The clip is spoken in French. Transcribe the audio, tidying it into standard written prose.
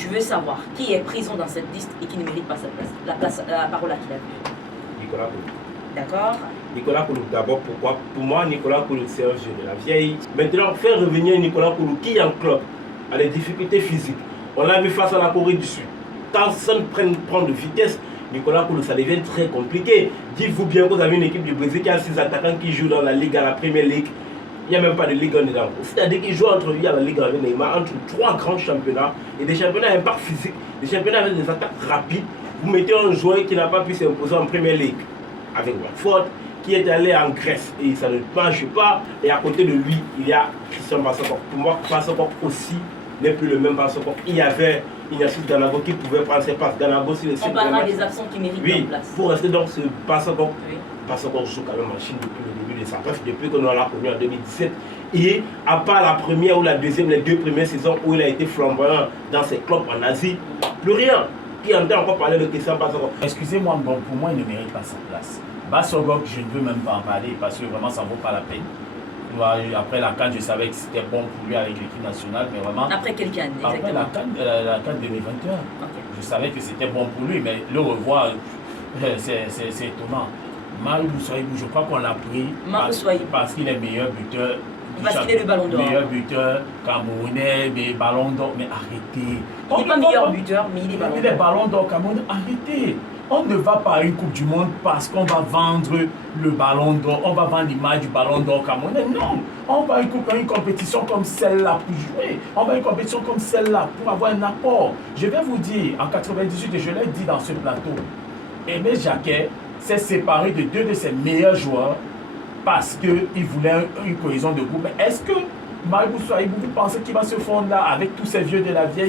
je veux savoir qui est présent dans cette liste et qui ne mérite pas sa place, la parole à qui l'a vu. Nicolas Koulou. D'accord. Nicolas Koulou, d'abord, pourquoi? Pour moi, Nicolas Koulou, c'est un jeu de la vieille. Maintenant, faire revenir Nicolas Koulou, qui en club a des difficultés physiques. On l'a vu face à la Corée du Sud. Quand ça prend de vitesse, Nicolas Koulou, ça devient très compliqué. Dites-vous bien que vous avez une équipe du Brésil qui a 6 attaquants qui jouent dans la Ligue, à la Premier League. Il n'y a même pas de Ligue 1 dedans. C'est-à-dire qu'ils jouent entre lui à la Ligue 1 avec Neymar, entre 3 grands championnats, et des championnats à impact physique, des championnats avec des attaques rapides. Vous mettez un joueur qui n'a pas pu s'imposer en Premier League avec Watford, qui est allé en Grèce et ça ne marche pas. Et à côté de lui, il y a Christian Bassokor. Pour moi, Bassokor aussi n'est plus le même Bassokor. Il y avait Ignatius Ganago qui pouvait prendre ses passes. Ganago, sur les 5 On parlera des absents qui méritent leur place. Pour rester dans ce Bassokor, Bassokor joue quand même en Chine depuis le début de sa preuve, depuis qu'on l'a connu en 2017. Et à part la première ou la deuxième, les 2 premières saisons où il a été flamboyant dans ses clubs en Asie, plus rien. Qui entend encore parler de Christian Bassokor. Excusez-moi, bon, pour moi, il ne mérite pas sa place. Bassokor, je ne veux même pas en parler parce que vraiment, ça ne vaut pas la peine. Après la CAN, je savais que c'était bon pour lui avec l'équipe nationale, mais vraiment... Après quelle CAN? Après la CAN 2021. Okay. Je savais que c'était bon pour lui, mais le revoir, c'est étonnant. Maïbou Souaïbou, je crois qu'on l'a pris parce qu'il est meilleur buteur. Parce qu'il est le ballon d'or. Meilleur buteur, Camerounais, mais ballon d'or, mais arrêtez. Il n'est pas meilleur buteur, mais il est ballon d'or. Il est ballon d'or, Camerounais, arrêtez. On ne va pas à une Coupe du Monde parce qu'on va vendre le ballon d'or, on va vendre l'image du ballon d'or camerounais. Non, on va à une compétition comme celle-là pour jouer. On va à une compétition comme celle-là pour avoir un apport. Je vais vous dire, en 98, et je l'ai dit dans ce plateau, Aimé Jacquet s'est séparé de 2 de ses meilleurs joueurs parce qu'il voulait une cohésion de groupe. Mais est-ce que Maïbou Souaïbou, vous pensez qu'il va se fondre là avec tous ces vieux de la vieille?